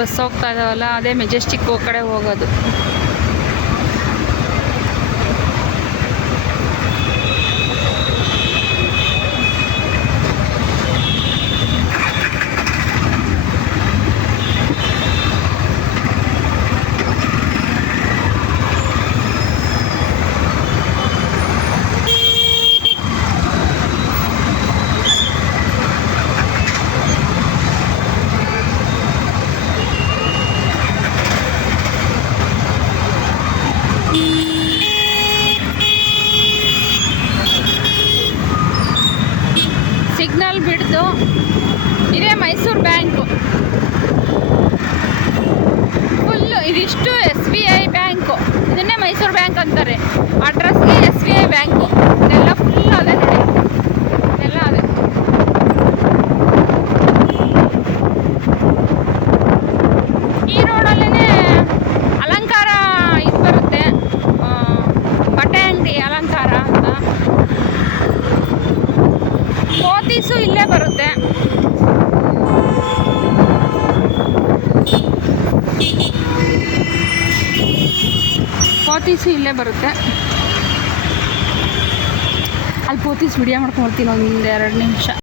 Bus ಹೋಗ್ತಾ ಇದ್ದಾವಲ್ಲ, ಅದೇ Majestic ಕಡೆ ಹೋಗೋದು. ಸಿಗ್ನಲ್ ಬಿಡ್ತು. ಇದೇ ಮೈಸೂರು ಬ್ಯಾಂಕು. ಫುಲ್ಲು ಇದಿಷ್ಟು SBI ಬ್ಯಾಂಕು. ಇದನ್ನೇ ಮೈಸೂರು ಬ್ಯಾಂಕ್ ಅಂತಾರೆ. ಅಡ್ರೆಸ್ಗೆ SBI ಬ್ಯಾಂಕು. ಇದೆಲ್ಲ ಫುಲ್ ಅದೇ ನೋಡಿ, ಇದೆಲ್ಲ ಅದೇ. ಈ ರೋಡಲ್ಲೇ ಅಲಂಕಾರ ಇದು ಬರುತ್ತೆ, ಬಟ್ಟೆ ಅಂಗಡಿ ಅಲಂಕಾರ ಅಂತ. ಪೋತೀಸು ಇಲ್ಲೇ ಬರುತ್ತೆ. ಪೋತೀಸು ಇಲ್ಲೇ ಬರುತ್ತೆ. ಅಲ್ಲಿ ಪೋತೀಸ್ ವಿಡಿಯೋ ಮಾಡ್ಕೊಂಡು ಬರ್ತೀನಿ ಒಂದು 2 ನಿಮಿಷ.